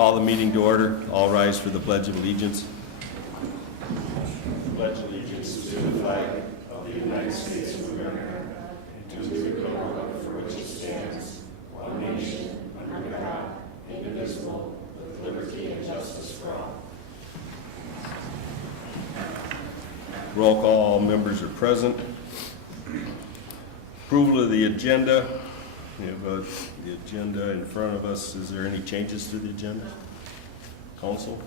Call the meeting to order. All rise for the Pledge of Allegiance. Pledge allegiance to the flag of the United States of America and to the republic for which it stands, one nation, under God, indivisible, with liberty and justice for all. Roll call. All members are present. Approval of the agenda. We have the agenda in front of us. Is there any changes to the agenda? Council?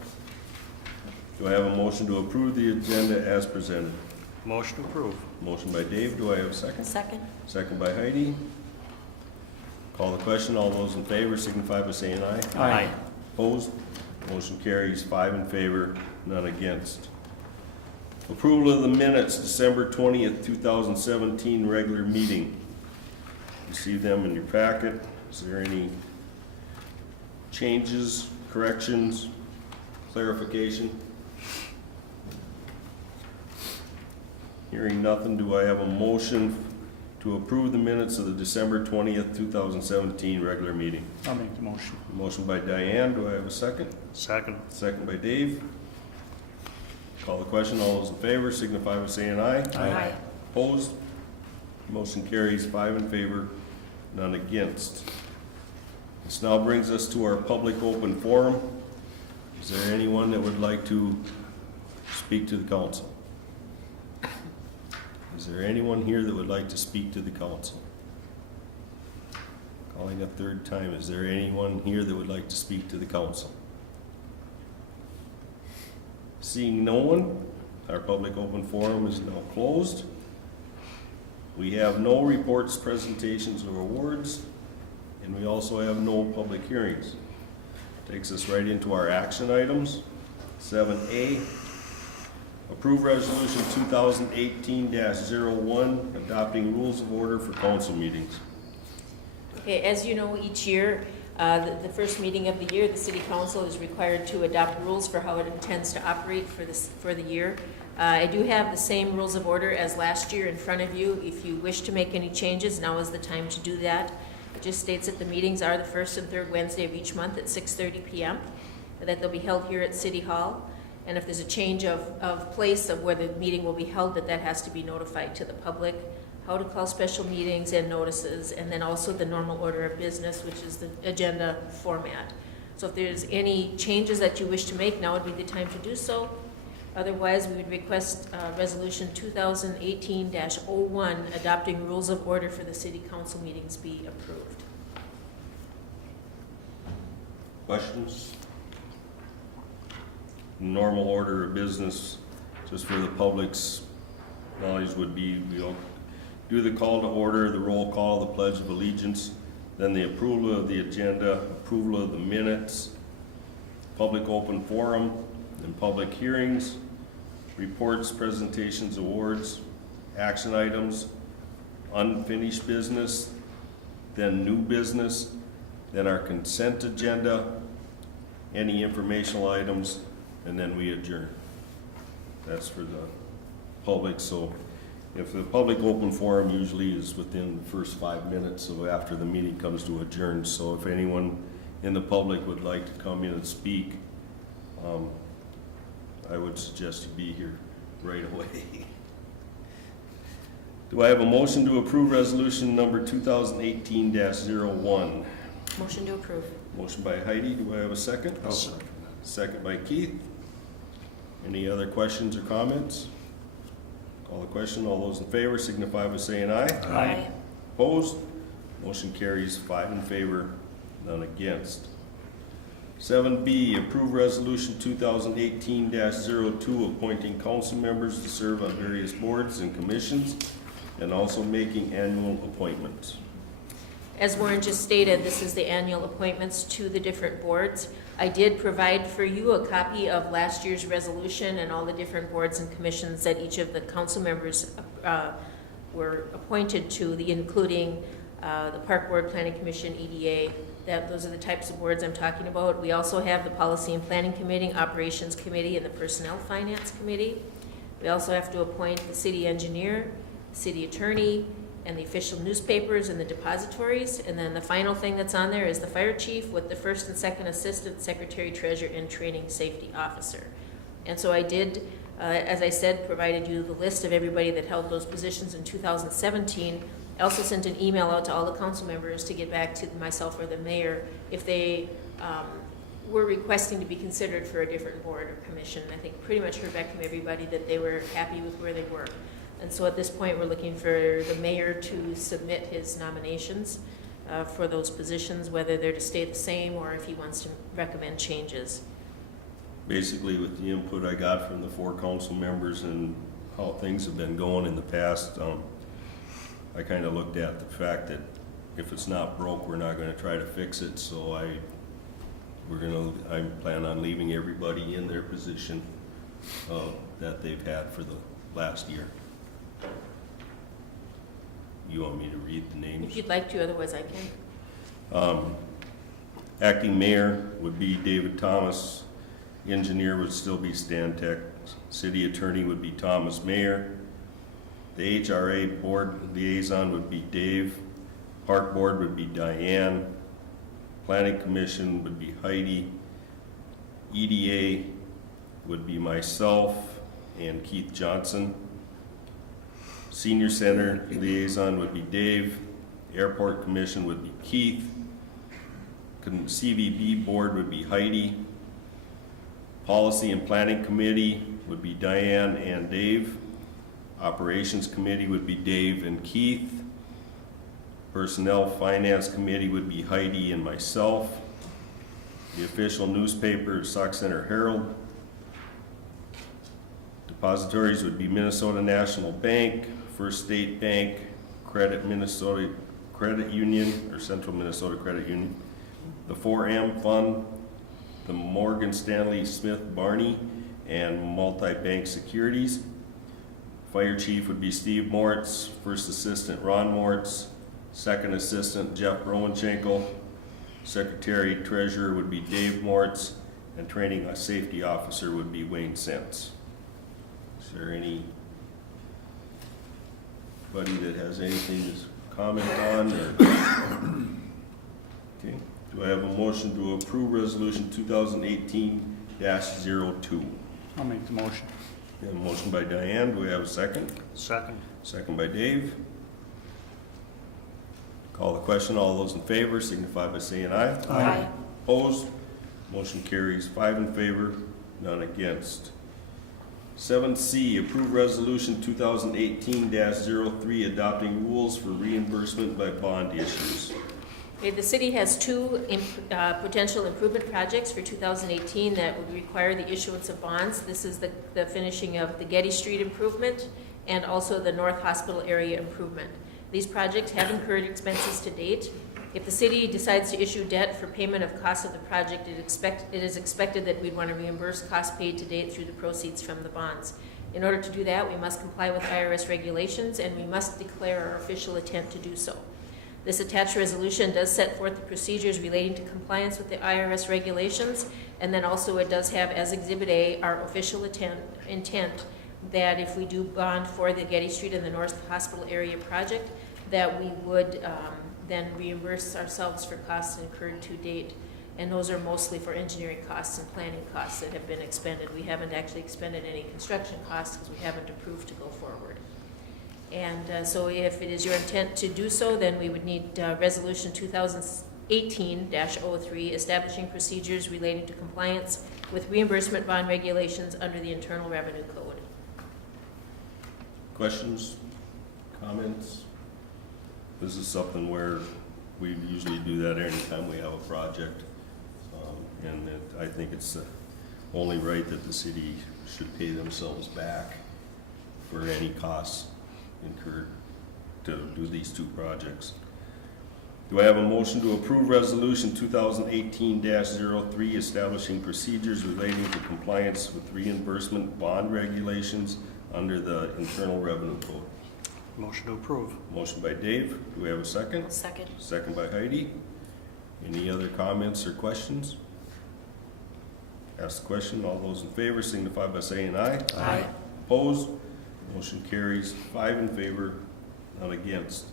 Do I have a motion to approve the agenda as presented? Motion to approve. Motion by Dave. Do I have a second? Second. Second by Heidi. Call the question. All those in favor signify by saying aye. Aye. Opposed? Motion carries 5 in favor, none against. Approval of the minutes, December 20th, 2017 regular meeting. You see them in your packet. Is there any changes, corrections, clarification? Hearing nothing, do I have a motion to approve the minutes of the December 20th, 2017 regular meeting? I'll make the motion. Motion by Diane, do I have a second? Second. Second by Dave. Call the question. All those in favor signify by saying aye. Aye. Opposed? Motion carries 5 in favor, none against. This now brings us to our public open forum. Is there anyone that would like to speak to the council? Is there anyone here that would like to speak to the council? Calling a third time. Is there anyone here that would like to speak to the council? Seeing no one, our public open forum is now closed. We have no reports, presentations, or awards, and we also have no public hearings. Takes us right into our action items. 7A, approve resolution 2018-01, adopting rules of order for council meetings. Okay, as you know, each year, the first meeting of the year, the city council is required to adopt rules for how it intends to operate for the year. I do have the same rules of order as last year in front of you. If you wish to make any changes, now is the time to do that. It just states that the meetings are the first and third Wednesday of each month at 6:30 p.m., that they'll be held here at City Hall. And if there's a change of place of where the meeting will be held, that has to be notified to the public, how to call special meetings and notices, and then also the normal order of business, which is the agenda format. So if there's any changes that you wish to make, now would be the time to do so. Otherwise, we would request resolution 2018-01, adopting rules of order for the city council meetings, be approved. Questions? Normal order of business, just for the public's knowledge, would be we'll do the call to order, the roll call, the pledge of allegiance, then the approval of the agenda, approval of the minutes, public open forum, and public hearings, reports, presentations, awards, action items, unfinished business, then new business, then our consent agenda, any informational items, and then we adjourn. That's for the public. So if the public open forum usually is within the first 5 minutes of after the meeting comes to adjourn. So if anyone in the public would like to come in and speak, I would suggest you be here right away. Do I have a motion to approve resolution number 2018-01? Motion to approve. Motion by Heidi. Do I have a second? I'll second that. Second by Keith. Any other questions or comments? Call the question. All those in favor signify by saying aye. Aye. Opposed? Motion carries 5 in favor, none against. 7B, approve resolution 2018-02, appointing council members to serve on various boards and commissions, and also making annual appointments. As Warren just stated, this is the annual appointments to the different boards. I did provide for you a copy of last year's resolution and all the different boards and commissions that each of the council members were appointed to, including the Park Board, Planning Commission, EDA. Those are the types of boards I'm talking about. We also have the Policy and Planning Committee, Operations Committee, and the Personnel Finance Committee. We also have to appoint the city engineer, city attorney, and the official newspapers and the depositories. And then the final thing that's on there is the fire chief with the first and second assistant secretary, treasurer, and training safety officer. And so I did, as I said, provided you the list of everybody that held those positions in 2017. I also sent an email out to all the council members to get back to myself or the mayor if they were requesting to be considered for a different board or commission. I think pretty much heard back from everybody that they were happy with where they were. And so at this point, we're looking for the mayor to submit his nominations for those positions, whether they're to stay the same or if he wants to recommend changes. Basically, with the input I got from the 4 council members and how things have been going in the past, I kind of looked at the fact that if it's not broke, we're not going to try to fix it. So I plan on leaving everybody in their position that they've had for the last year. You want me to read the names? If you'd like to, otherwise I can. Acting mayor would be David Thomas. Engineer would still be Stan Tech. City attorney would be Thomas Mayer. The HRA board liaison would be Dave. Park board would be Diane. Planning commission would be Heidi. EDA would be myself and Keith Johnson. Senior center liaison would be Dave. Airport commission would be Keith. CVB board would be Heidi. Policy and planning committee would be Diane and Dave. Operations committee would be Dave and Keith. Personnel finance committee would be Heidi and myself. The official newspaper, Sauk Center Herald. Depositories would be Minnesota National Bank, First State Bank, Minnesota Credit Union, or Central Minnesota Credit Union. The 4M Fund, the Morgan Stanley Smith Barney, and Multi-Bank Securities. Fire chief would be Steve Moritz, first assistant Ron Moritz, second assistant Jeff Rowanchenko, secretary treasurer would be Dave Moritz, and training safety officer would be Wayne Sentz. Is there anybody that has anything to comment on? Okay. Do I have a motion to approve resolution 2018-02? I'll make the motion. We have a motion by Diane. Do we have a second? Second. Second by Dave. Call the question. All those in favor signify by saying aye. Aye. Opposed? Motion carries 5 in favor, none against. 7C, approve resolution 2018-03 adopting rules for reimbursement by bond issues. Okay, the city has 2 potential improvement projects for 2018 that would require the issuance of bonds. This is the finishing of the Getty Street improvement and also the North Hospital area improvement. These projects have incurred expenses to date. If the city decides to issue debt for payment of costs of the project, it is expected that we'd want to reimburse costs paid to date through the proceeds from the bonds. In order to do that, we must comply with IRS regulations and we must declare our official intent to do so. This attached resolution does set forth the procedures relating to compliance with the IRS regulations, and then also it does have as Exhibit A our official intent that if we do bond for the Getty Street and the North Hospital area project, that we would then reimburse ourselves for costs incurred to date, and those are mostly for engineering costs and planning costs that have been expended. We haven't actually expended any construction costs because we haven't approved to go forward. And so if it is your intent to do so, then we would need resolution 2018-03 establishing procedures relating to compliance with reimbursement bond regulations under the Internal Revenue Code. Questions? Comments? This is something where we usually do that anytime we have a project. I think it's only right that the city should pay themselves back for any costs incurred to do these 2 projects. Do I have a motion to approve resolution 2018-03 establishing procedures relating to compliance with reimbursement bond regulations under the Internal Revenue Code? Motion to approve. Motion by Dave. Do we have a second? Second. Second by Heidi. Any other comments or questions? Ask the question. All those in favor signify by saying aye. Aye. Opposed? Motion carries 5 in favor, none against.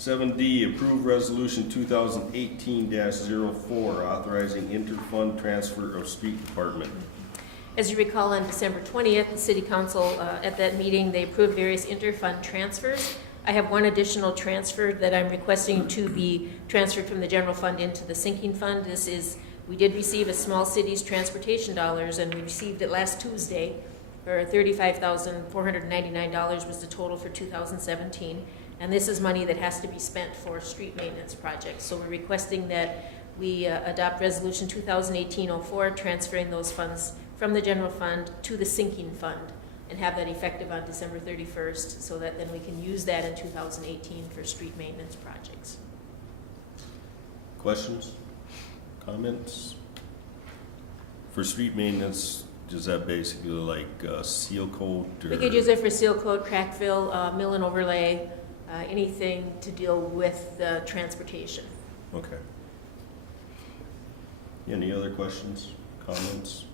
7D, approve resolution 2018-04, authorizing interfund transfer of street department. As you recall, on December 20th, the City Council, at that meeting, they approved various interfund transfers. I have one additional transfer that I'm requesting to be transferred from the general fund into the sinking fund. This is, we did receive a small cities transportation dollars, and we received it last Tuesday, for $35,499 was the total for 2017. And this is money that has to be spent for street maintenance projects. So we're requesting that we adopt resolution 2018-04, transferring those funds from the general fund to the sinking fund, and have that effective on December 31st, so that then we can use that in 2018 for street maintenance projects. Questions? Comments? For street maintenance, is that basically like seal coat? We could use it for seal coat, crack fill, mill and overlay, anything to deal with the transportation. Okay. Any other questions, comments?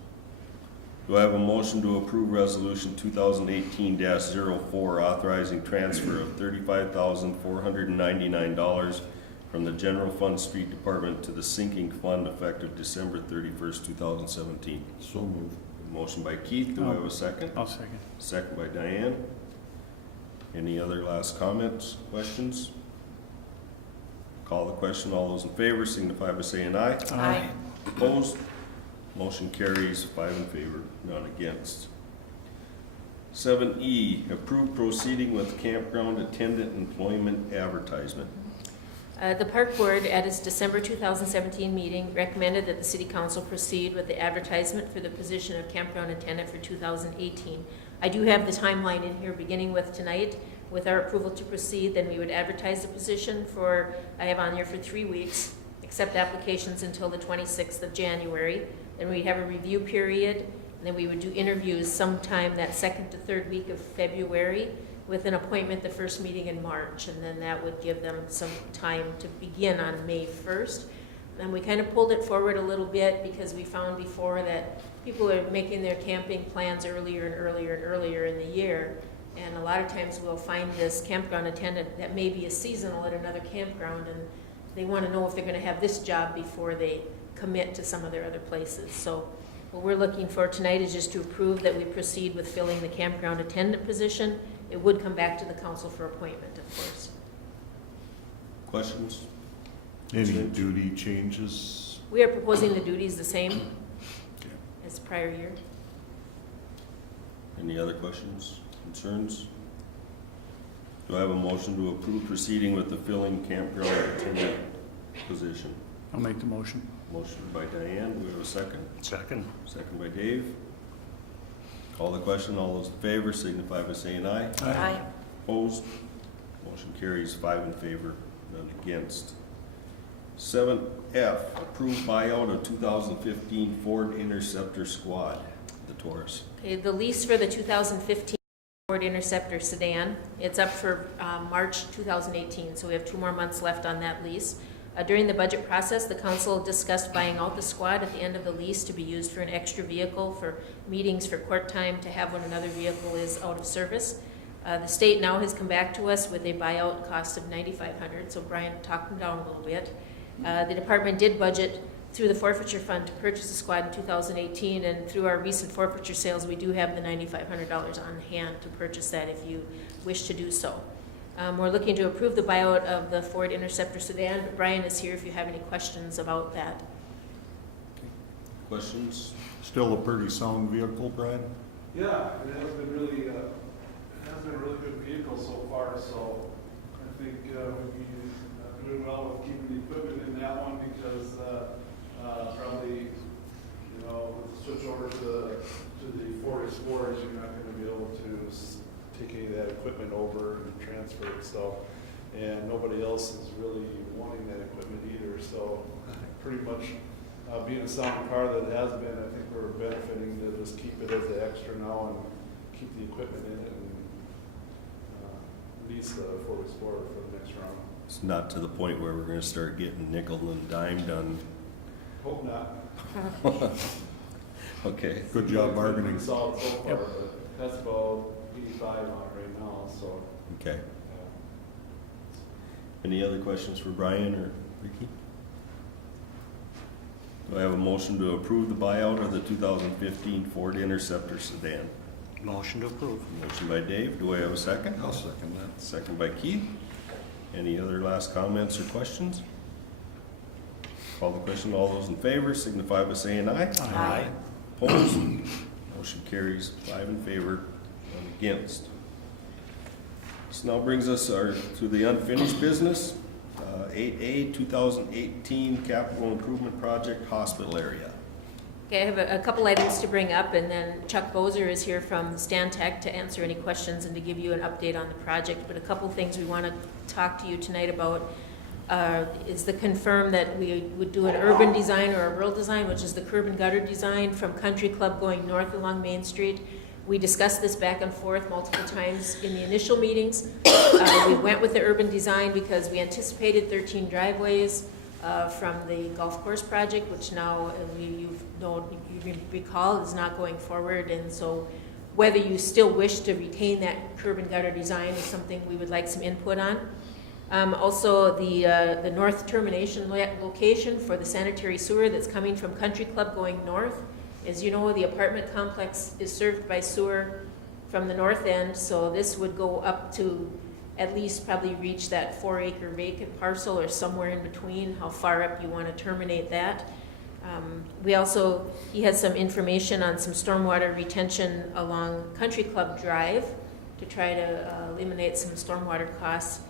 Do I have a motion to approve resolution 2018-04, authorizing transfer of $35,499 from the general fund street department to the sinking fund effective December 31st, 2017? So moved. Motion by Keith, do I have a second? I'll second. Second by Diane. Any other last comments, questions? Call the question. All those in favor signify by saying aye. Aye. Opposed? Motion carries 5 in favor, none against. 7E, approve proceeding with campground attendant employment advertisement. The Park Board, at its December 2017 meeting, recommended that the City Council proceed with the advertisement for the position of campground attendant for 2018. I do have the timeline in here, beginning with tonight. With our approval to proceed, then we would advertise the position for, I have on here for 3 weeks, accept applications until the 26th of January. Then we'd have a review period, and then we would do interviews sometime that second to third week of February, with an appointment the first meeting in March, and then that would give them some time to begin on May 1st. And we kind of pulled it forward a little bit because we found before that people are making their camping plans earlier and earlier and earlier in the year. And a lot of times we'll find this campground attendant that may be a seasonal at another campground, and they want to know if they're going to have this job before they commit to some of their other places. So what we're looking for tonight is just to approve that we proceed with filling the campground attendant position. It would come back to the council for appointment, of course. Questions? Any duty changes? We are proposing the duties the same as the prior year. Any other questions, concerns? Do I have a motion to approve proceeding with the filling campground attendant position? I'll make the motion. Motion by Diane, do we have a second? Second. Second by Dave. Call the question. All those in favor signify by saying aye. Aye. Opposed? Motion carries 5 in favor, none against. 7F, approve buyout of 2015 Ford Interceptor Squad, the Taurus. Okay, the lease for the 2015 Ford Interceptor sedan, it's up for March 2018, so we have 2 more months left on that lease. During the budget process, the council discussed buying out the squad at the end of the lease to be used for an extra vehicle for meetings, for court time, to have when another vehicle is out of service. The state now has come back to us with a buyout cost of $9,500, so Brian talked them down a little bit. The department did budget through the forfeiture fund to purchase the squad in 2018, and through our recent forfeiture sales, we do have the $9,500 on hand to purchase that if you wish to do so. We're looking to approve the buyout of the Ford Interceptor sedan, but Brian is here if you have any questions about that. Questions? Still a pretty sound vehicle, Brad? Yeah, it has been a really good vehicle so far, so I think we'd be doing well with keeping the equipment in that one because probably, with the switch over to the Ford Explorers, you're not going to be able to take any of that equipment over and transfer it, so, and nobody else is really wanting that equipment either, so pretty much being a sound car that it has been, I think we're benefiting to just keep it as an extra now and keep the equipment in it and lease the Ford Explorer for the next round. It's not to the point where we're going to start getting nickel and dimed on. Hope not. Okay. Good job bargaining. Solid so far, but that's about 85 on it right now, so. Okay. Any other questions for Brian or Ricky? Do I have a motion to approve the buyout of the 2015 Ford Interceptor sedan? Motion to approve. Motion by Dave, do I have a second? I'll second that. Second by Keith. Any other last comments or questions? Call the question, all those in favor signify by saying aye. Aye. Opposed? Motion carries 5 in favor, 1 against. This now brings us to the unfinished business. 8A, 2018 Capital Improvement Project Hospital Area. Okay, I have a couple items to bring up, and then Chuck Bozer is here from Stantec to answer any questions and to give you an update on the project. But a couple things we want to talk to you tonight about is to confirm that we would do an urban design or a rural design, which is the curb and gutter design from Country Club going north along Main Street. We discussed this back and forth multiple times in the initial meetings. We went with the urban design because we anticipated 13 driveways from the golf course project, which now you recall is not going forward. And so whether you still wish to retain that curb and gutter design is something we would like some input on. Also, the north termination location for the sanitary sewer that's coming from Country Club going north. As you know, the apartment complex is served by sewer from the north end, so this would go up to at least probably reach that 4-acre vacant parcel or somewhere in between, how far up you want to terminate that. He has some information on some stormwater retention along Country Club Drive to try to eliminate some stormwater costs.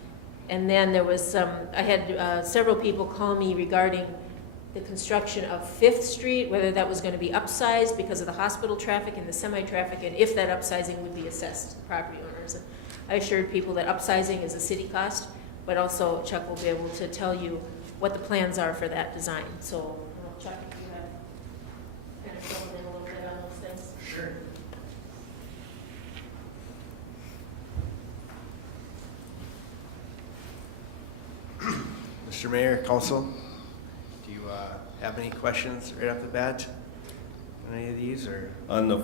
And then there was I had several people call me regarding the construction of 5th Street, whether that was going to be upsized because of the hospital traffic and the semi-traffic, and if that upsizing would be assessed to property owners. I assured people that upsizing is a city cost, but also Chuck will be able to tell you what the plans are for that design. So, Chuck, if you have kind of filled in a little bit on those things. Sure. Mr. Mayor, Council, do you have any questions right off the bat on any of these, or? On the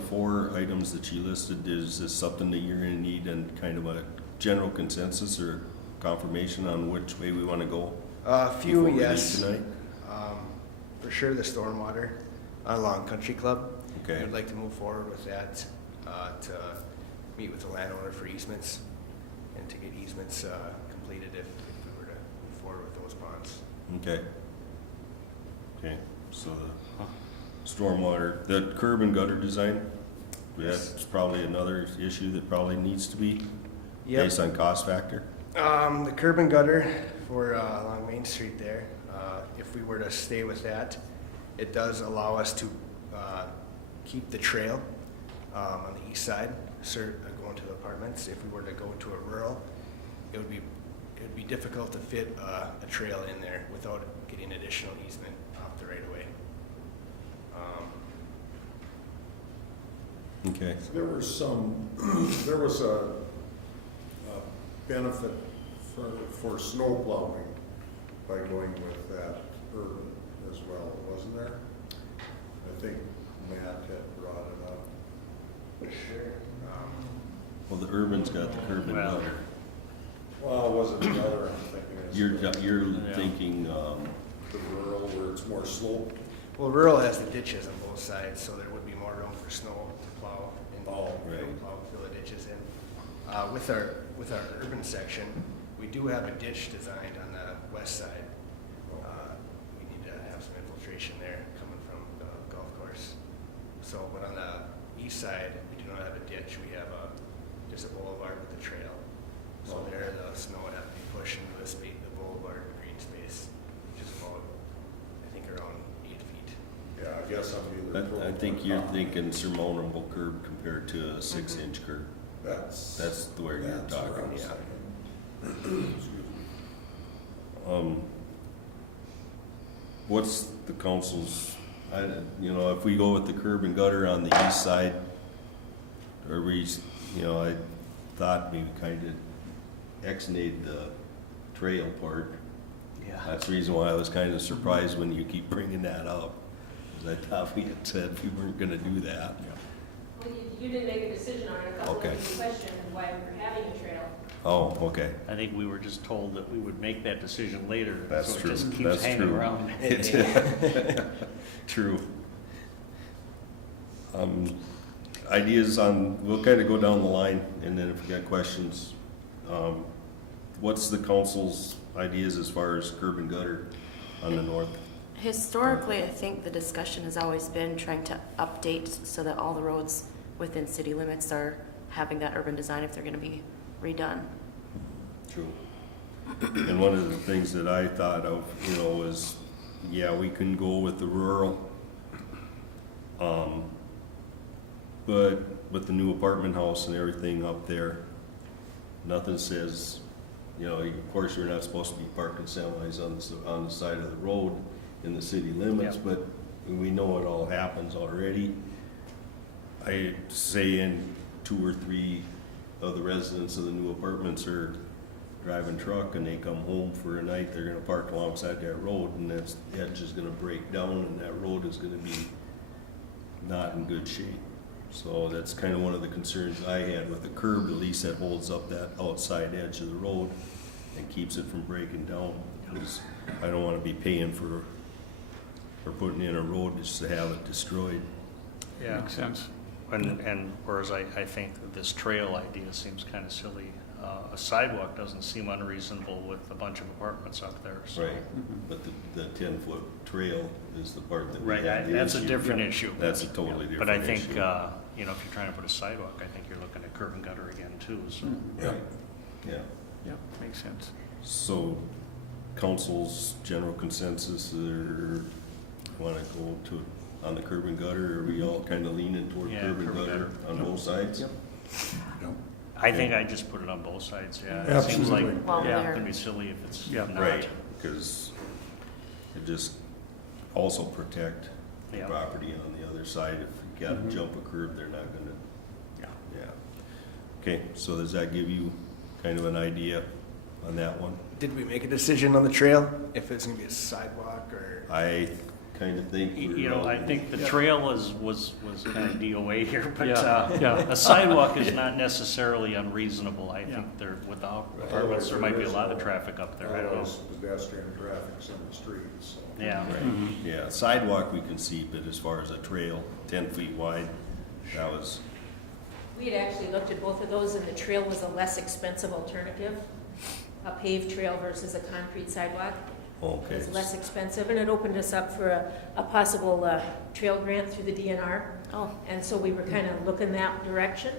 four items that you listed, is this something that you're gonna need and kind of a general consensus or confirmation on which way we wanna go? A few, before we leave yes. Tonight? For sure, the stormwater along Country Club. Okay. I'd like to move forward with that, to meet with the landowner for easements and to get easements completed if we were to move forward with those ponds. Okay. Okay, so the stormwater, the curb and gutter design, that's probably another issue that probably needs to be Yep. based on cost factor. The curb and gutter for along Main Street there, if we were to stay with that, it does allow us to keep the trail on the east side, going to the apartments. If we were to go to a rural, it would be difficult to fit a trail in there without getting additional easement off the right of way. Okay, There was a benefit for snow plowing by going with that urban as well, wasn't there? I think Matt had brought it up. For sure. well, the urban's got the curb and Well- gutter. Well, was it the other I'm thinking? is You're Yeah. thinking, the rural where it's more sloped? Well, rural has the ditches on both sides, so there would be more room for snow to plow and Oh, right. fill the ditches in. With our urban section, we do have a ditch designed on the west side. We need to have some infiltration there coming from the golf course. So, but on the east side, we do not have a ditch. We have just a boulevard with a trail. So Oh. there, the snow would have to be pushed into the boulevard green space, which is about, I think, around 8 feet. Yeah, I guess I'm either. I think you're thinking surmountable curb compared to a 6-inch curb. That's That's where you're that's where talking, I was yeah. thinking. Excuse me. What's the council's, if we go with the curb and gutter on the east side, or I thought we kind of exonerated the trail part. Yeah. That's the reason why I was kind of surprised when you keep bringing that up. 'Cause I thought we had said we weren't gonna do that. Well, you didn't make a decision on it. A couple Okay. of you questioned why we're having a trail. Oh, okay. I think we were just told that we would make that decision later. That's so true. it just keeps That's hanging true. around. True. Ideas on, we'll kind of go down the line, and then if you got questions, what's the council's ideas as far as curb and gutter on the north? Historically, I think the discussion has always been trying to update so that all the roads within city limits are having that urban design if they're gonna be redone. True. And one of the things that I thought of, you know, is, yeah, we can go with the rural. But with the new apartment house and everything up there, nothing says, you know, of course, you're not supposed to be parking semis on the side of the road in the city limits, Yep. but we know it all happens already. I say in 2 or 3 of the residents of the new apartments are driving truck and they come home for a night, they're gonna park alongside that road and that edge is gonna break down and that road is gonna be not in good shape. So that's kind of one of the concerns I had with the curb, at least that holds up that outside edge of the road and keeps it from breaking down. Because I don't wanna be paying for putting in a road just to have it destroyed. Yeah. Makes sense. And whereas I think that this trail idea seems kind of silly. A sidewalk doesn't seem unreasonable with a bunch of apartments up there, so. Right, but the 10-foot trail is the part that we Right, have the that's a issue. different issue. That's a totally different issue. But I think, you know, if you're trying to put a sidewalk, I think you're looking at curb and gutter again too, so. Right, yeah. Yep, makes sense. So, council's general consensus, or wanna go to, on the curb and gutter, or are we all kinda leaning toward Yeah, curb and curb and gutter gutter. on both sides? Yep. Yep. I think I just put it on both sides, yeah. It seems like, Absolutely. Well, yeah, there- it'd be silly if it's not. Right, because it just also protect the Yeah. property on the other side. If you gotta Mhm. jump a curb, they're not gonna, Yeah. yeah. Okay, so does that give you kind of an idea on that one? Did we make a decision on the trail, if it's gonna be a sidewalk or? I kind of think. You know, I think the trail was kind of DOA here, but Yeah. a sidewalk is not necessarily unreasonable. I think there, without apartments, there might be a lot of traffic up there, I don't know. Otherwise, pedestrian traffic's in the streets, so. Yeah, Right, yeah, sidewalk we can see, but as far as a trail, 10 feet wide, that was, We had actually looked at both of those, and the trail was a less expensive alternative, a paved trail versus a concrete sidewalk. okay. It's less expensive, and it opened us up for a possible trail grant through the DNR. Oh, And so we were kind of looking that direction.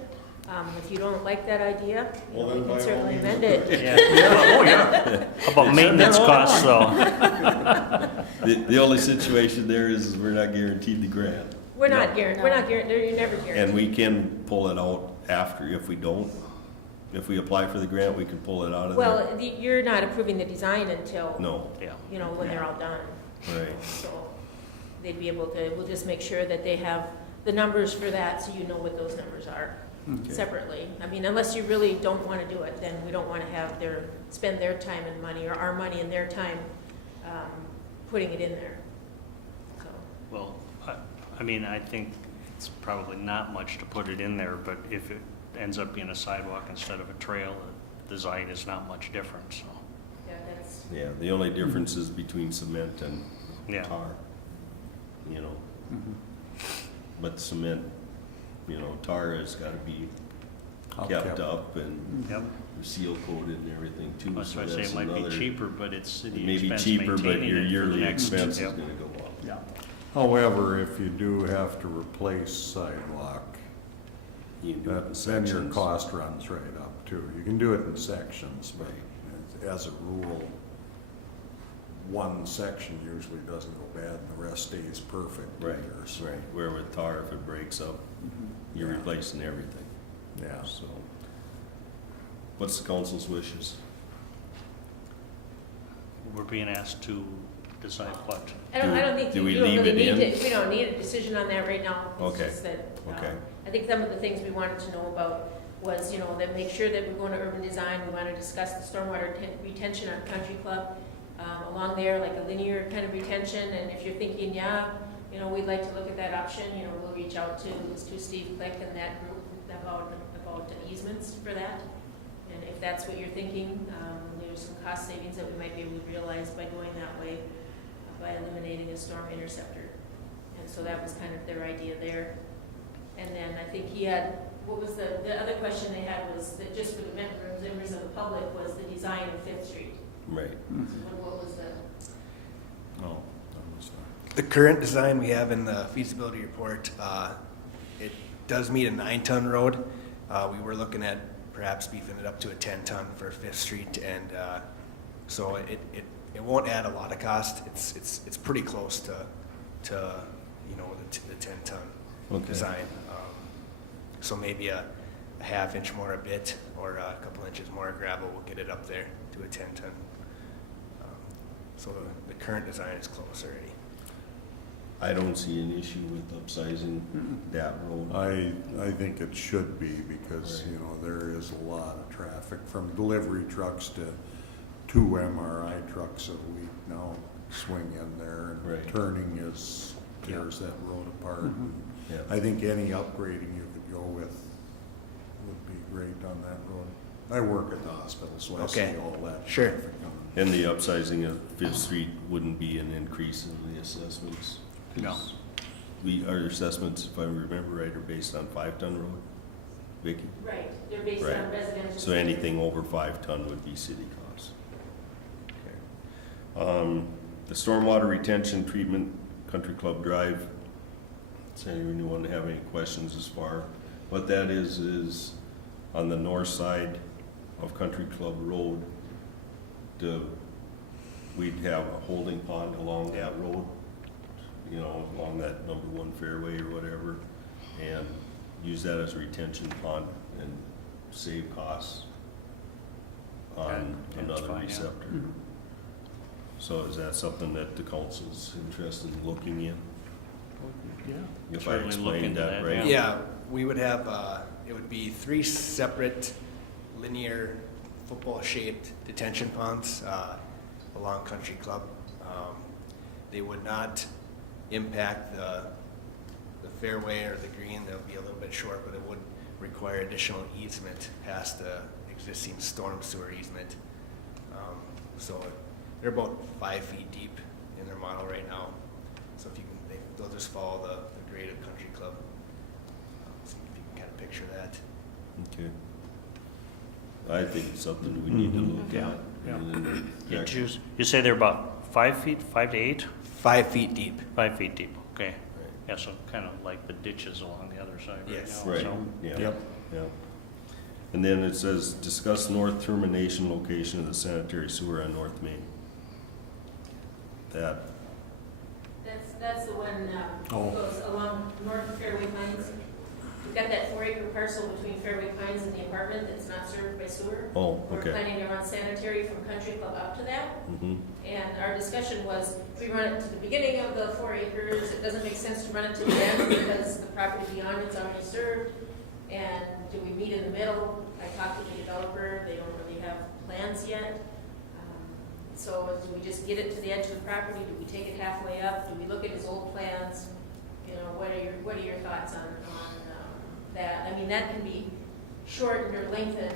If you don't like that idea, you Well, know, then we by can all certainly means- amend it. yeah, oh, yeah. How about maintenance costs, though? The only situation there is we're not guaranteed the grant. We're No. not guaranteed, we're not guaranteed, you're never And guaranteed. we can pull it out after, if we don't. If we apply for the grant, we can pull it out of there. Well, you're not approving the design until, No, Yeah. you know, when they're all done. right, So they'd be able to, we'll just make sure that they have the numbers for that, so you know what those numbers are separately. I mean, unless you really don't want to do it, then we don't want to have spend their time and money, or our money and their time, putting it in there. So, Well, I mean, I think it's probably not much to put it in there, but if it ends up being a sidewalk instead of a trail, the design is not much different, so. yeah, that's, yeah, the only difference is between cement and Yeah. tar, you know. But cement, you know, tar has gotta be kept up and Yep. seal coated and everything too. That's so why I say that's it might be another- cheaper, but it's city It may be expense cheaper, but maintaining your it for the yearly next. expense is Yep. gonna go up. Yeah. However, if you do have to replace sidewalk, You can do it in then your sections. cost runs right up too. You can do it in sections, but as a rule, one section usually doesn't go bad and the rest stays perfect. Right, either, so, right, where with tar, if it breaks up, you're Yeah. replacing everything, Yeah. so. What's the council's wishes? We're being asked to decide what. I don't think Do you we don't leave really it need in? to, we don't need a decision on that right now. It's Okay. just that, Okay. I think some of the things we wanted to know about was, you know, that make sure that we're going to urban design, we want to discuss the stormwater retention on Country Club, along there, like a linear kind of retention, and if you're thinking, yeah, you know, we'd like to look at that option, you know, we'll reach out to Steve Click and that group about easements for that. And if if that's what you're thinking, there's some cost savings that we might be able to realize by going that way, by eliminating a storm interceptor. And so that was kind of their idea there. And then I think he had, what was the other question they had was that just for the members of the public was the design of Fifth Street. Right. What was the? No, that was not. The current design we have in the feasibility report, it does meet a 9-ton road. We were looking at perhaps beefing it up to a 10-ton for Fifth Street, and so it won't add a lot of cost. It's pretty close to you know the 10-ton Okay. design. So maybe a half inch more a bit, or a couple inches more gravel will get it up there to a 10-ton. So the current design is close already. I don't see an issue with upsizing that road. I think it should be because, you know, there is a lot of traffic from delivery trucks to 2 MRI trucks a week now swing in there, and Right. turning tears that road apart. Yeah. I think any upgrading you could go with would be great on that road. I work at the hospital, so I see Okay. all that Sure. traffic coming. And the upsizing of Fifth Street wouldn't be an increase in the assessments? 'Cause our assessments, if I remember right, are based on 5-ton road, Vicky? Right, they're based Right. on residential. So anything over 5-ton would be city costs. The stormwater retention treatment, Country Club Drive. Does anyone have any questions as far? What that is on the north side of Country Club Road, we'd have a holding pond along that road, you know, along that number 1 fairway or whatever, and use that as a retention pond and save costs on Okay, that's another fine, yeah. receptor. So is that something that the council's interested in looking in? Yeah. If I Certainly look explained into that that, right? Yeah, we would have, it would be 3 separate linear football-shaped detention ponds along Country Club. They would not impact the fairway or the green. They'll be a little bit short, but it would require additional easement past the existing storm sewer easement. So they're about 5 feet deep in their model right now. So if you can, they'll just follow the grade of Country Club. See if you can kind of picture that. Okay. I think it's something we need to look Yeah, at. yeah. And then- You say they're about 5 feet, 5 to 8? 5 feet deep. 5 feet deep, okay. Yeah, so kind of like the ditches along the other side right Yes. now. Right, so- yeah. Yep. Yeah. And then it says, discuss north termination location of the sanitary sewer on North Main. That, That's the one Oh. goes along North Fairway Pines. We've got that 4-acre parcel between Fairway Pines and the apartment that's not served by sewer. oh, We're okay. planning to run sanitary from Country Club up to that. Mm-hmm. And our discussion was, if we run it to the beginning of the 4 acres, it doesn't make sense to run it to the end because the property beyond it's already served. And do we meet in the middle? I talked to the developer, they don't really have plans yet. So do we just get it to the edge of the property? Do we take it halfway up? Do we look at his old plans? You know, what are your thoughts on that? I mean, that can be shortened or lengthened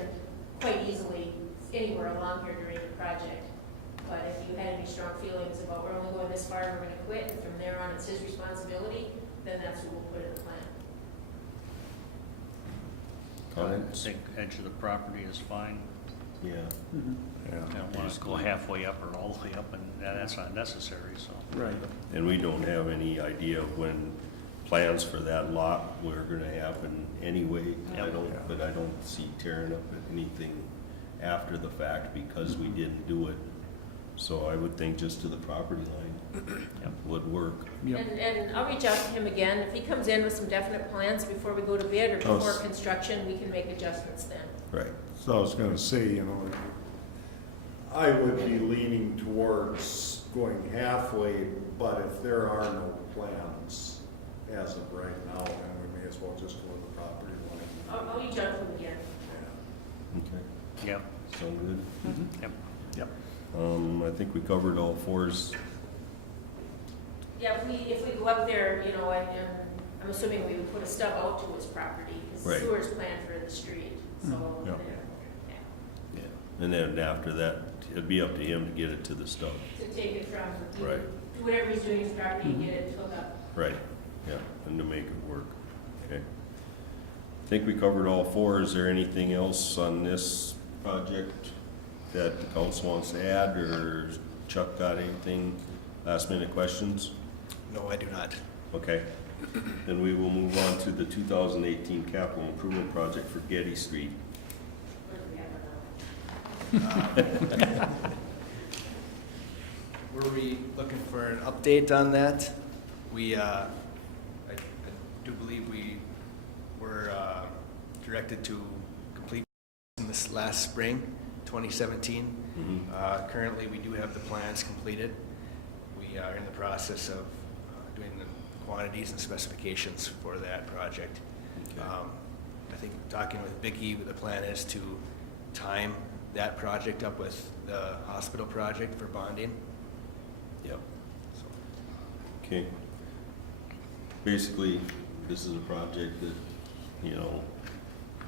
quite easily anywhere along here during the project. But if you had any strong feelings about we're only going this far, we're gonna quit, and from there on it's his responsibility, then that's what we'll put in the plan. I Comments? think edge of the property is fine. Yeah. I Yeah. don't want to go halfway up or all the way up, and that's not necessary, so. Right. And we don't have any idea of when plans for that lot were gonna happen anyway. Yep. But I don't see tearing up anything after the fact because we didn't do it. So I would think just to the property line Yep. would work. And I'll reach out to him again. If he comes in with some definite plans before we go to bid or Oh, before s- construction, we can make adjustments then. Right. So I was gonna say, you know, I would be leaning towards going halfway, but if there are no plans as of right now, then we may as well just go with the property line. I'll reach out to him again. Okay. Yep. Sound good? Yep. I think we covered all 4s. Yeah, if we go up there, you know, I'm assuming we would put a stub out to his property, because Right. sewer's planned for the street, so. Yeah. yeah. And then after that, it'd be up to him to get it to the stub. To take it from, Right. do whatever he's doing his property and get it hooked up. Right, yeah, and to make it work. Okay. I think we covered all four. Is there anything else on this project that the council wants to add, or Chuck got anything, last minute questions? No, I do not. Okay, then we will move on to the 2018 capital improvement project for Getty Street. Were we looking for an update on that? We, I do believe we were directed to complete in this last spring, 2017. Currently, we do have the plans completed. We are in the process of doing the quantities and specifications for that project. Okay. I think talking with Vicki, the plan is to time that project up with the hospital project for bonding. Yep. Okay. Basically, this is a project that, you know,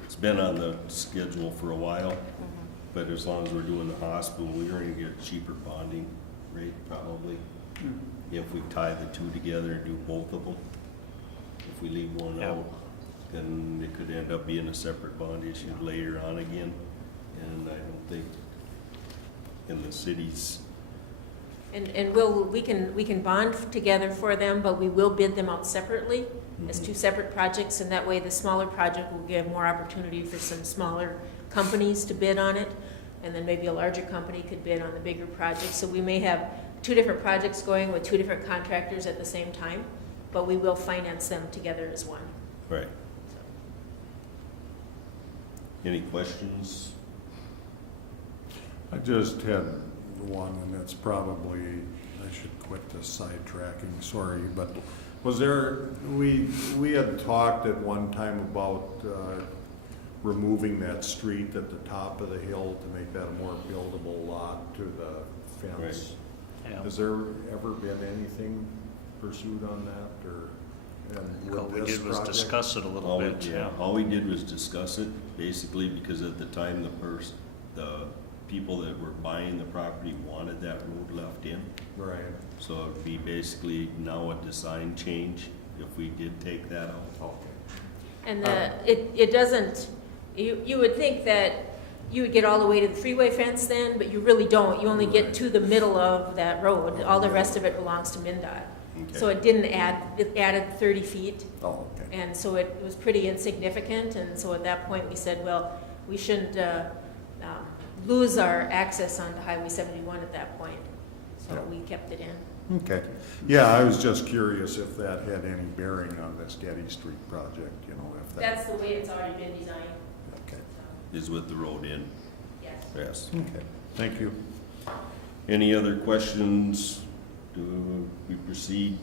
it's been on the schedule for a while, but as long as we're doing the hospital, we're gonna get a cheaper bonding rate probably. If we tie the two together and do both of them. If we leave one Yeah. out, then it could end up being a separate bond issue later on again. And I don't think in the cities, And we can bond together for them, but we will bid them out separately as two separate projects, and that way the smaller project will give more opportunity for some smaller companies to bid on it, and then maybe a larger company could bid on the bigger project. So we may have two different projects going with two different contractors at the same time, but we will finance them together as one. right. Any questions? I just had one, and it's probably, I should quit this sidetracking, sorry, but was there, we had talked at one time about removing that street at the top of the hill to make that a more buildable lot to the fence. Yeah. Has there ever been anything pursued on that, or? and All with we this did was project? discuss it a little All we, bit, yeah, all we did was discuss it, basically, because at the time, the people that were buying the property wanted that road left in. Right. So it'd be basically now a design change if we did take that out. Okay. And it doesn't, you would think that you would get all the way to the freeway fence then, but you really don't. You only get Right. to the middle of that road. All the rest of it belongs to MinDOT. So Okay. it didn't add, it added 30 feet. Oh, okay. And so it was pretty insignificant, and so at that point, we said, well, we shouldn't lose our access onto Highway 71 at that point. So Yeah. we kept it in. Okay. Yeah, I was just curious if that had any bearing on this Getty Street project, you know, if that. That's the way it's already been designed, Okay. so, Is with the road in, yes. yes. Okay. Thank you. Any other questions? Do we proceed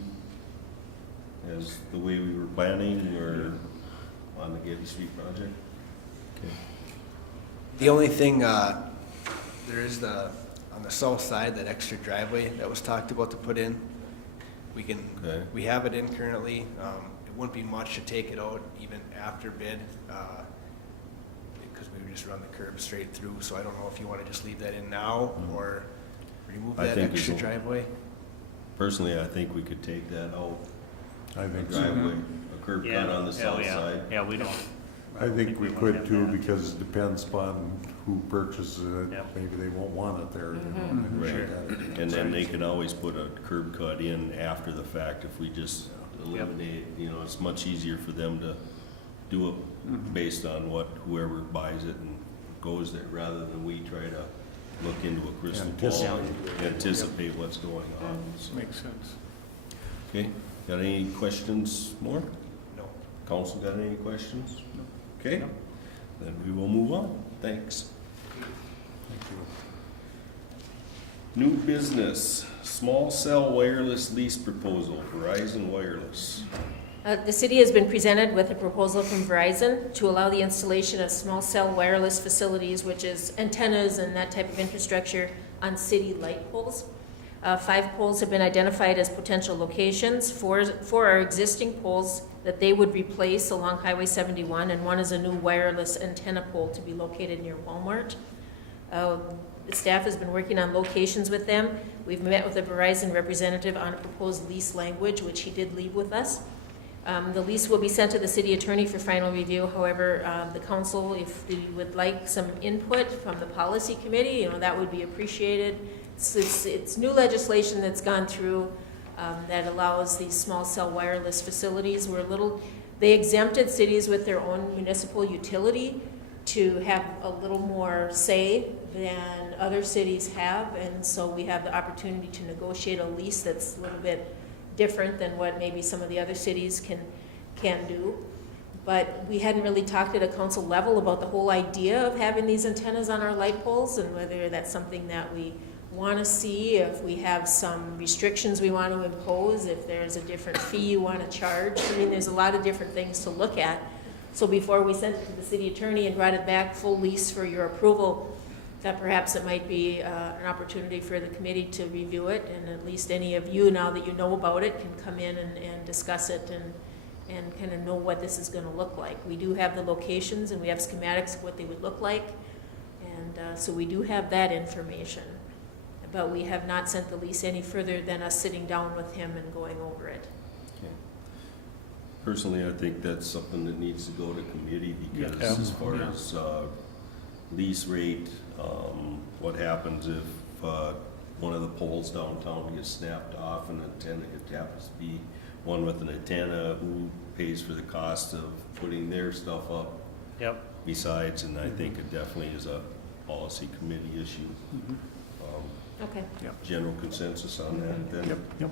as the way we were planning or on the Getty Street project? Okay. The only thing, there is on the south side, that extra driveway that was talked about to put in. Okay. We have it in currently. It wouldn't be much to take it out even after bid, because we would just run the curb straight through. So I don't know if you want to just leave that in now or remove I that think extra it's o- driveway. Personally, I think we could take that out, I a think so. driveway, a curb cut on the south yeah. side. Yeah, we don't. I think we wanna could have too, that. because it depends upon who purchases it. Yep. Maybe they won't want it there. you know, and Right. shit like that. And then they can always put a curb cut in after the fact if we just eliminate, you know, it's much easier for them to do it based on what whoever buys it and goes there, rather than we try to look into a crystal ball and anticipate what's going on. So, Makes sense. okay, got any questions more? No. Council got any questions? Okay, then we will move on. Thanks. Thank you. New business, small cell wireless lease proposal, Verizon Wireless. The city has been presented with a proposal from Verizon to allow the installation of small cell wireless facilities, which is antennas and that type of infrastructure on city light poles. 5 poles have been identified as potential locations for our existing poles that they would replace along Highway 71, and one is a new wireless antenna pole to be located near Walmart. The staff has been working on locations with them. We've met with a Verizon representative on a proposed lease language, which he did leave with us. The lease will be sent to the city attorney for final review. However, the council, if you would like some input from the policy committee, that would be appreciated. It's new legislation that's gone through that allows these small cell wireless facilities. They exempted cities with their own municipal utility to have a little more say than other cities have, and so we have the opportunity to negotiate a lease that's a little bit different than what maybe some of the other cities can do. But we hadn't really talked at a council level about the whole idea of having these antennas on our light poles and whether that's something that we want to see, if we have some restrictions we want to impose, if there's a different fee you want to charge. I mean, there's a lot of different things to look at. So before we sent it to the city attorney and brought it back full lease for your approval, that perhaps it might be an opportunity for the committee to review it, and at least any of you, now that you know about it, can come in and discuss it and kind of know what this is going to look like. We do have the locations and we have schematics of what they would look like, and so we do have that information. But we have not sent the lease any further than us sitting down with him and going over it. Personally, I think that's something that needs to go to committee, because Yeah. as far as lease rate, what happens if one of the poles downtown gets snapped off and antenna, it happens to be one with an antenna, who pays for the cost of putting their stuff up Yep. besides, and I think it definitely is a policy committee issue. Okay. General consensus on that then? Yep.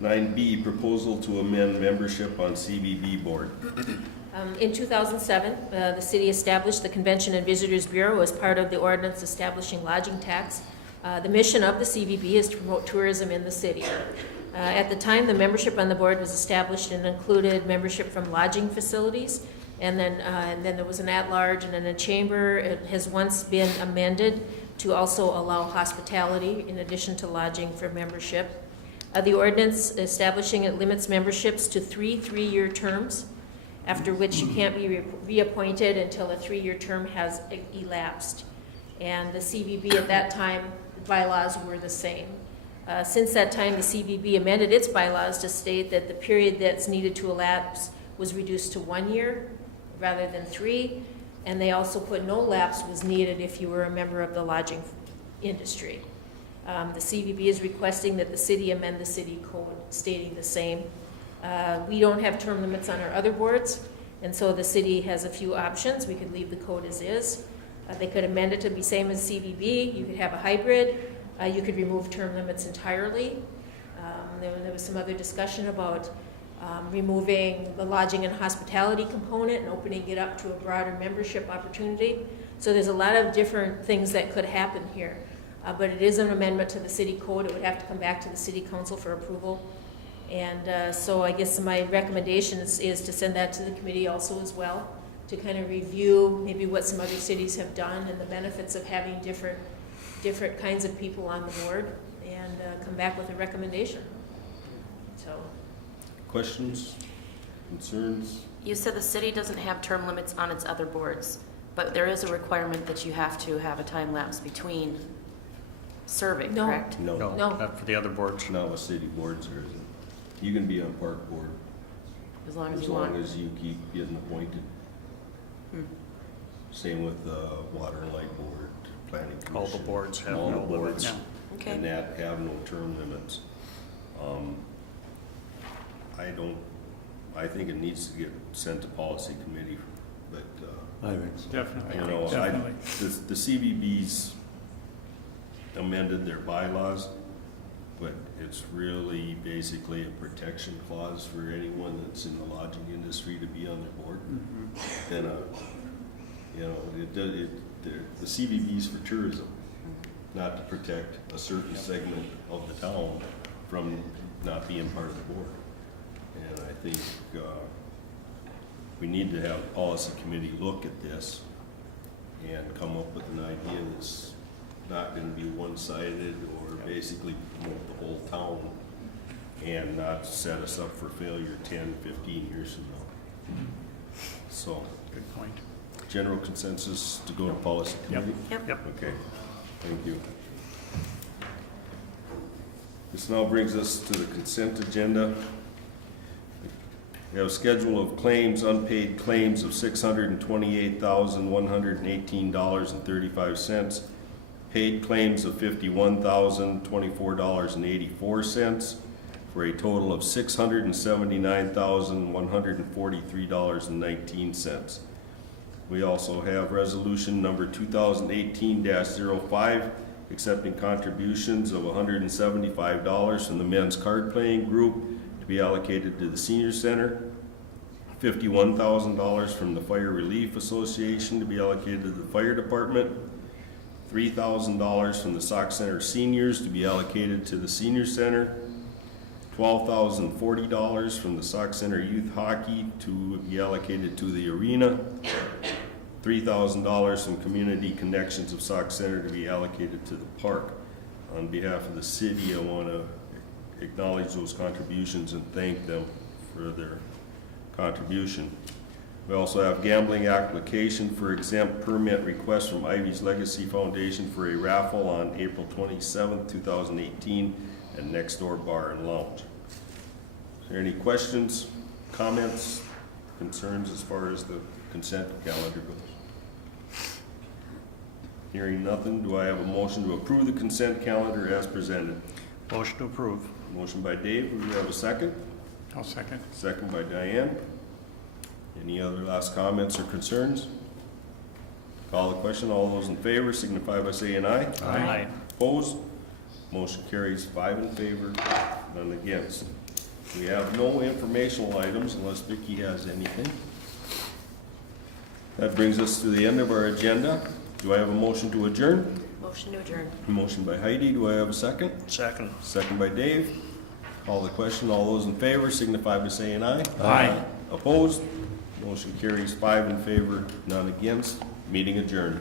9B, proposal to amend membership on CBB board. In 2007, the city established the Convention and Visitors Bureau as part of the ordinance establishing lodging tax. The mission of the CVB is to promote tourism in the city. At the time, the membership on the board was established and included membership from lodging facilities, and then there was an at-large and then a chamber. It has once been amended to also allow hospitality in addition to lodging for membership. The ordinance establishing it limits memberships to 3 3-year terms, after which you can't be reappointed until a 3-year term has elapsed. And the CVB at that time, the bylaws were the same. Since that time, the CVB amended its bylaws to state that the period that's needed to elapse was reduced to 1 year rather than 3, and they also put no lapse was needed if you were a member of the lodging industry. The CVB is requesting that the city amend the city code stating the same. We don't have term limits on our other boards, and so the city has a few options. We could leave the code as is. They could amend it to be same as CVB. You could have a hybrid. You could remove term limits entirely. There was some other discussion about removing the lodging and hospitality component and opening it up to a broader membership opportunity. So there's a lot of different things that could happen here. But it is an amendment to the city code. It would have to come back to the city council for approval. And so I guess my recommendation is to send that to the committee also as well, to kind of review maybe what some other cities have done and the benefits of having different kinds of people on the board, and come back with a recommendation. So. Questions, concerns? You said the city doesn't have term limits on its other boards, but there is a requirement that you have to have a time lapse between serving, No. correct? No, No. Not for the other boards. not with city boards, there isn't. You can be on park board As long as as you long want. as you keep getting appointed. Hmm. Same with water and light board, planning commission. All the boards have All no the boards limits. Okay. and that have no term limits. I think it needs to get sent to policy committee, but, I think so. Definitely. you know, Definitely. the CVB's amended their bylaws, but it's really basically a protection clause for anyone that's in the lodging industry to be on their board. Then, the CVB's for tourism, not to protect a certain segment of the town from not being part of the board. And I think we need to have a policy committee look at this and come up with an idea that's not gonna be one-sided or basically promote the whole town and not set us up for failure 10, 15 years from now. So, Good point. general consensus to go to policy committee? Yep. Okay, thank you. This now brings us to the consent agenda. We have a schedule of claims, unpaid claims of $628,118.35. Paid claims of $51,024.84 for a total of $679,143.19. We also have resolution number 2018-05, accepting contributions of $175 from the men's card playing group to be allocated to the senior center, $51,000 from the Fire Relief Association to be allocated to the fire department, $3,000 from the Sauk Center seniors to be allocated to the senior center, $12,040 from the Sauk Center youth hockey to be allocated to the arena, $3,000 from Community Connections of Sauk Center to be allocated to the park. On behalf of the city, I want to acknowledge those contributions and thank them for their contribution. We also have gambling application for exempt permit request from Ivy's Legacy Foundation for a raffle on April 27th, 2018 at Next Door Bar and Lounge. Is there any questions, comments, concerns as far as the consent calendar goes? Hearing nothing, do I have a motion to approve the consent calendar as presented? Motion to approve. Motion by Dave, do we have a second? I'll second. Second by Diane. Any other last comments or concerns? Call the question. All those in favor signify by saying aye. Aye. Opposed? Motion carries 5 in favor, none against. We have no informational items unless Vicki has anything. That brings us to the end of our agenda. Do I have a motion to adjourn? Motion to adjourn. Motion by Heidi. Do I have a second? Second. Second by Dave. Call the question. All those in favor signify by saying aye. Aye. Opposed? Motion carries 5 in favor, none against. Meeting adjourned.